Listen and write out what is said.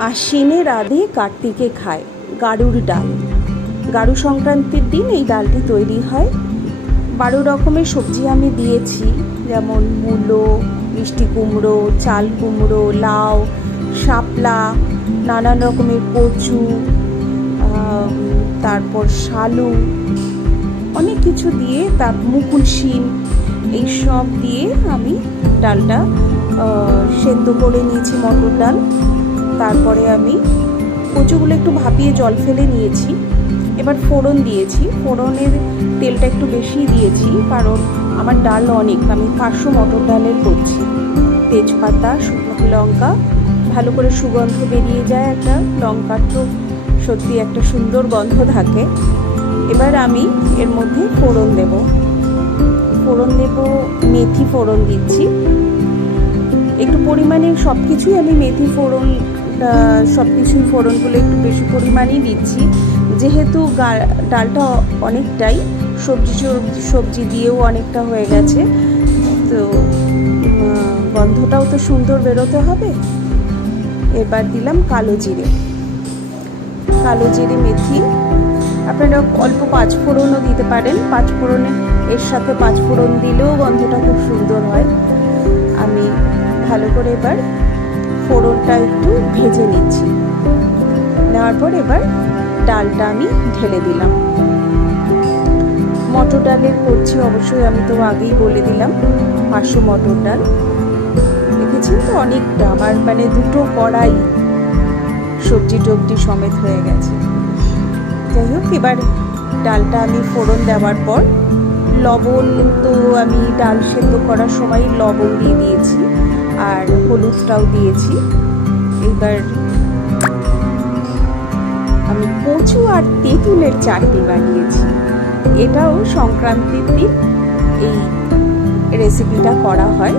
আশ্বিনে রাধে কার্তিকে খায় গাড়ুর ডাল। গাড়ু সংক্রান্তির দিন এই ডালটি তৈরি হয়। 12 রকমের সবজি আমি দিয়েছি, যেমন মূলো, মিষ্টি কুমড়ো, চাল কুমড়ো, লাউ, শাপলা, নানান রকমের কচু, তারপর শালু, অনেক কিছু দিয়ে, তার মুকুল শিম, এইসব দিয়ে আমি ডালটা সেদ্ধ করে নিয়েছি, মটর ডাল। তারপরে আমি কচুগুলো একটু ভাপিয়ে জল ফেলে নিয়েছি। এবার ফোড়ন দিয়েছি। ফোড়নের তেলটা একটু বেশি দিয়েছি, কারণ আমার ডাল অনেক, আমি 500 মটর ডালের করছি। তেজপাতা, শুকনো লঙ্কা, ভালো করে সুগন্ধ বেরিয়ে যায়, একটা লঙ্কার তো সত্যি একটা সুন্দর গন্ধ থাকে। এবার আমি এর মধ্যে ফোড়ন দেব। মেথি ফোড়ন দিচ্ছি একটু পরিমাণে। সব কিছুই আমি মেথি ফোড়ন, সব কিছুই ফোড়নগুলো একটু বেশি পরিমাণেই দিচ্ছি, যেহেতু ডালটা অনেকটাই সবজি দিয়েও অনেকটা হয়ে গেছে, তো গন্ধটাও তো সুন্দর বেরোতে হবে। এবার দিলাম কালো জিরে, মেথি। আপনারা অল্প 5 ফোড়নও দিতে পারেন। 5 ফোড়নে এর সাথে 5 ফোড়ন দিলেও গন্ধটা খুব সুন্দর হয়। আমি ভালো করে এবার ফোড়নটা একটু ভেজে নিচ্ছি। নেওয়ার পর এবার ডালটা আমি ঢেলে দিলাম। মটর ডালের করছি অবশ্যই, আমি তো আগেই বলে দিলাম 500 মটর ডাল। দেখেছেন তো অনেকটা, আমার মানে 2টো কড়াই সবজি টবজি সমেত হয়ে গেছে। যাই হোক, এবার ডালটা আমি ফোড়ন দেওয়ার পর লবণ, তো আমি ডাল সেদ্ধ করার সময় লবণ দিয়ে দিয়েছি আর হলুদটাও দিয়েছি। এবার আমি কচু আর তেঁতুলের চাটনি বানিয়েছি। এটাও সংক্রান্তির দিন এই রেসিপিটা করা হয়।